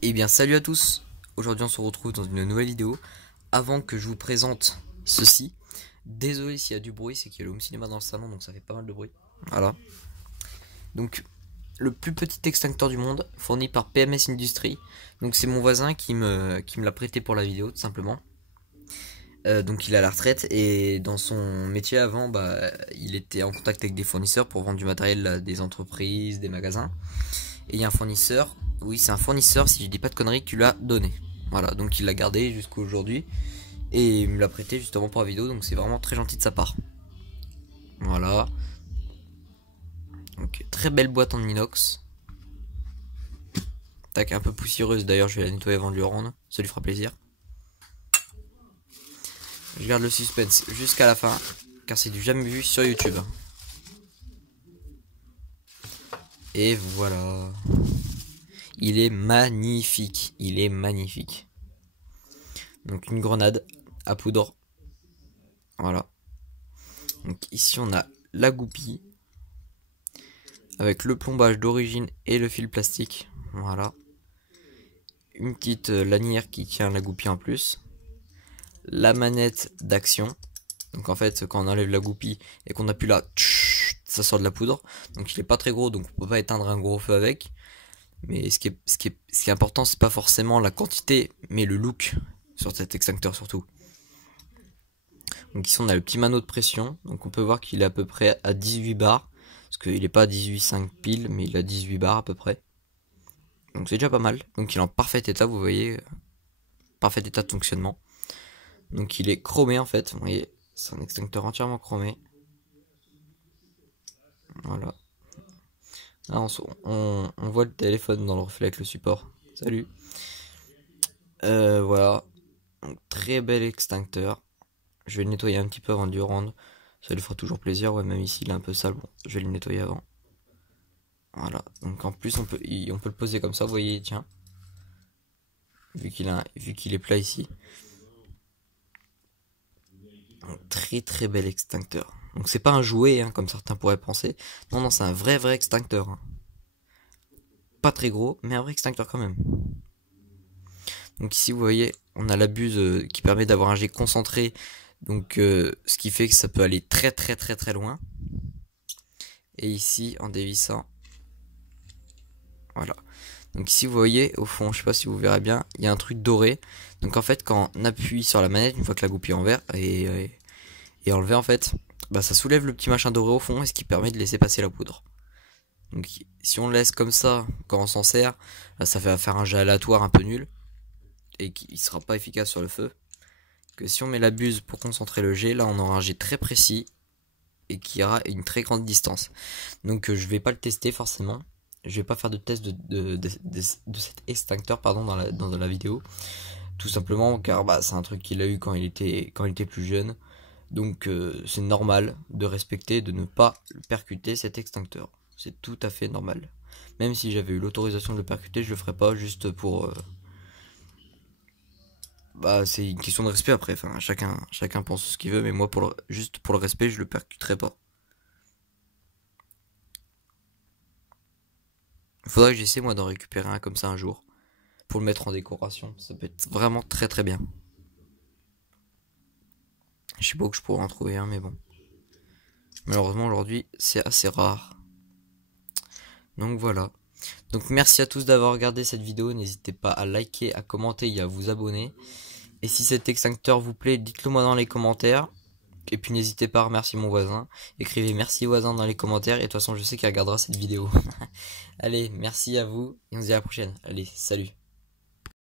Eh bien salut à tous, aujourd'hui on se retrouve dans une nouvelle vidéo. Avant que je vous présente ceci, désolé s'il y a du bruit, c'est qu'il y a le home cinéma dans le salon donc ça fait pas mal de bruit. Voilà. Donc le plus petit extincteur du monde, fourni par PMS Industries. Donc c'est mon voisin qui me l'a prêté pour la vidéo tout simplement. Donc il est à la retraite et dans son métier avant, il était en contact avec des fournisseurs pour vendre du matériel à des entreprises, des magasins. Et il y a un fournisseur, oui c'est un fournisseur si je dis pas de conneries, qui lui a donné. Voilà, donc il l'a gardé jusqu'à aujourd'hui et il me l'a prêté justement pour la vidéo, donc c'est vraiment très gentil de sa part. Voilà. Donc très belle boîte en inox. Tac, un peu poussiéreuse d'ailleurs, je vais la nettoyer avant de lui rendre, ça lui fera plaisir. Je garde le suspense jusqu'à la fin, car c'est du jamais vu sur YouTube. Et voilà. Il est magnifique, il est magnifique. Donc une grenade à poudre. Voilà. Donc ici on a la goupille avec le plombage d'origine et le fil plastique. Voilà. Une petite lanière qui tient la goupille en plus. La manette d'action. Donc en fait quand on enlève la goupille et qu'on appuie là, ça sort de la poudre. Donc il est pas très gros, donc on peut pas éteindre un gros feu avec. Mais ce qui est important, c'est pas forcément la quantité, mais le look sur cet extincteur surtout. Donc ici on a le petit mano de pression, donc on peut voir qu'il est à peu près à 18 bars, parce qu'il est pas à 18,5 pile, mais il a 18 bars à peu près. Donc c'est déjà pas mal, donc il est en parfait état, vous voyez, parfait état de fonctionnement. Donc il est chromé en fait, vous voyez, c'est un extincteur entièrement chromé. Voilà. Là on voit le téléphone dans le reflet avec le support. Salut. Voilà, donc, très bel extincteur. Je vais le nettoyer un petit peu avant de lui rendre. Ça lui fera toujours plaisir. Ouais, même ici il est un peu sale. Bon, je vais le nettoyer avant. Voilà. Donc en plus on peut le poser comme ça. Vous voyez, tiens. Vu qu'il est plat ici. Donc, très très bel extincteur. Donc c'est pas un jouet hein, comme certains pourraient penser. Non non, c'est un vrai extincteur. Hein. Pas très gros, mais un vrai extincteur quand même. Donc ici vous voyez, on a la buse qui permet d'avoir un jet concentré. Donc ce qui fait que ça peut aller très loin. Et ici en dévissant, voilà. Donc ici vous voyez au fond, je sais pas si vous verrez bien, il y a un truc doré. Donc en fait quand on appuie sur la manette, une fois que la goupille est en vert et enlevée en fait, ça soulève le petit machin doré au fond et ce qui permet de laisser passer la poudre. Donc si on le laisse comme ça quand on s'en sert, ça fait faire un jet aléatoire un peu nul et qui sera pas efficace sur le feu. Que si on met la buse pour concentrer le jet, là on aura un jet très précis et qui ira à une très grande distance. Donc je vais pas le tester forcément. Je vais pas faire de test de cet extincteur pardon dans la vidéo. Tout simplement car c'est un truc qu'il a eu quand il était plus jeune. Donc c'est normal de respecter, de ne pas percuter cet extincteur. C'est tout à fait normal. Même si j'avais eu l'autorisation de le percuter, je le ferais pas juste pour c'est une question de respect après, enfin chacun pense ce qu'il veut, mais moi juste pour le respect, je le percuterai pas. Il faudrait que j'essaie moi d'en récupérer un comme ça un jour pour le mettre en décoration, ça peut être vraiment très bien. Je sais pas où je pourrais en trouver un, mais bon. Malheureusement aujourd'hui c'est assez rare. Donc voilà. Donc merci à tous d'avoir regardé cette vidéo, n'hésitez pas à liker, à commenter et à vous abonner. Et si cet extincteur vous plaît, dites-le moi dans les commentaires. Et puis n'hésitez pas à remercier mon voisin. Écrivez merci voisin dans les commentaires. Et de toute façon je sais qu'il regardera cette vidéo. Allez, merci à vous. Et on se dit à la prochaine. Allez, salut.